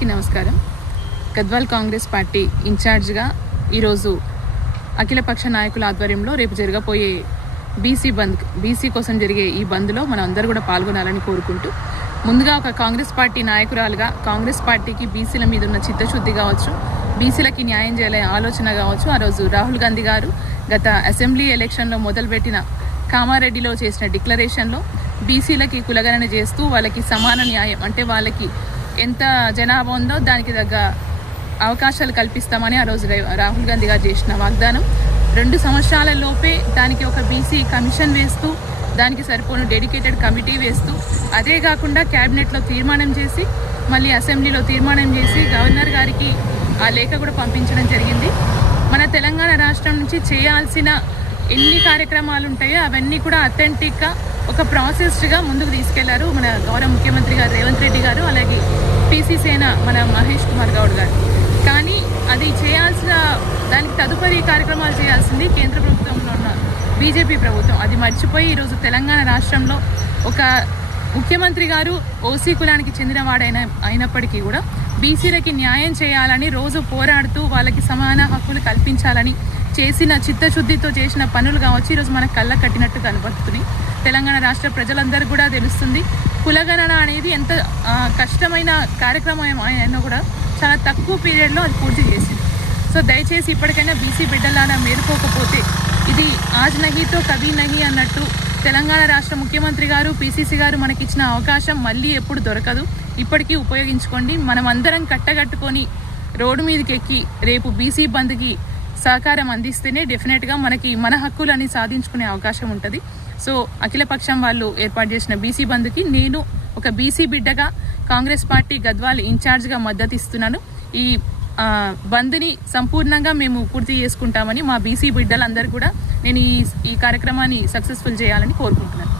అందరికీ నమస్కారం. గద్వాల్ కాంగ్రెస్ పార్టీ ఇన్ఛార్జ్గా ఈరోజు అఖిలపక్ష నాయకుల ఆధ్వర్యంలో రేపు జరగబోయే బీసీ కోసం జరిగే ఈ బంద్లో మనం అందరూ కూడా పాల్గొనాలని కోరుకుంటూ, ముందుగా ఒక కాంగ్రెస్ పార్టీ నాయకురాలుగా కాంగ్రెస్ పార్టీకి బీసీల మీద ఉన్న చిత్తశుద్ధి కావచ్చు, బీసీలకి న్యాయం చేయాలనే ఆలోచన కావచ్చు, ఆ రోజు రాహుల్ గాంధీ గారు గత అసెంబ్లీ ఎలక్షన్లో మొదలుపెట్టిన కామారెడ్డిలో చేసిన డిక్లరేషన్లో బీసీలకి కులగణన చేస్తూ వాళ్ళకి సమాన న్యాయం అంటే వాళ్ళకి ఎంత జనాభా ఉందో దానికి తగ్గ అవకాశాలు కల్పిస్తామని ఆ రోజు రాహుల్ గాంధీ గారు చేసిన వాగ్దానం 2 సంవత్సరాల లోపే దానికి ఒక బీసీ కమిషన్ వేస్తూ, దానికి సరిపోను డెడికేటెడ్ కమిటీ వేస్తూ, అదే కాకుండా క్యాబినెట్లో తీర్మానం చేసి మళ్ళీ అసెంబ్లీలో తీర్మానం చేసి గవర్నర్ గారికి ఆ లేఖ కూడా పంపించడం జరిగింది. మన తెలంగాణ రాష్ట్రం నుంచి చేయాల్సిన ఎన్ని కార్యక్రమాలు ఉంటాయో అవన్నీ కూడా అథెంటిక్గా ఒక ప్రాసెస్గా ముందుకు తీసుకెళ్లారు మన గౌరవ ముఖ్యమంత్రి గారు రేవంత్ రెడ్డి గారు, అలాగే పీసీ సేన మన మహేష్ కుమార్ గౌడ్ గారు. కానీ అది చేయాల్సిన దానికి తదుపరి కార్యక్రమాలు చేయాల్సింది కేంద్ర ప్రభుత్వంలో ఉన్న బీజేపీ ప్రభుత్వం. అది మర్చిపోయి ఈరోజు తెలంగాణ రాష్ట్రంలో ఒక ముఖ్యమంత్రి గారు ఓసీ కులానికి అయినప్పటికీ కూడా బీసీలకి న్యాయం చేయాలని రోజు పోరాడుతూ వాళ్ళకి సమాన హక్కులు కల్పించాలని చేసిన చిత్తశుద్ధితో చేసిన పనులు కావచ్చు ఈరోజు మనకు కళ్ళ కట్టినట్టు కనబడుతుంది. తెలంగాణ రాష్ట్ర ప్రజలందరూ కూడా తెలుస్తుంది కులగణన అనేది ఎంత కష్టమైన కార్యక్రమం అయినా కూడా చాలా తక్కువ పీరియడ్లో అది పూర్తి చేసింది. సో దయచేసి ఇప్పటికైనా బీసీ బిడ్డలాగా మేలుకోకపోతే ఇది ఆజ్ నహీతో కభీ నహీ అన్నట్టు తెలంగాణ రాష్ట్ర ముఖ్యమంత్రి గారు పీసీసీ గారు మనకిచ్చిన అవకాశం మళ్ళీ ఎప్పుడు దొరకదు. ఇప్పటికీ ఉపయోగించుకోండి. మనం అందరం కట్టగట్టుకొని రోడ్డు మీదకి ఎక్కి రేపు బీసీ బంద్కి సహకారం అందిస్తేనే డెఫినెట్గా మనకి మన హక్కులని సాధించుకునే అవకాశం ఉంటుంది. సో అఖిలపక్షం వాళ్ళు ఏర్పాటు చేసిన బీసీ బంద్కి నేను ఒక బీసీ బిడ్డగా కాంగ్రెస్ పార్టీ గద్వాల్ ఇన్ఛార్జ్గా మద్దతు ఇస్తున్నాను. ఈ బంద్ని సంపూర్ణంగా మేము పూర్తి చేసుకుంటామని మా బీసీ బిడ్డలందరూ కూడా నేను ఈ కార్యక్రమాన్ని సక్సెస్ఫుల్ చేయాలని కోరుకుంటున్నాను.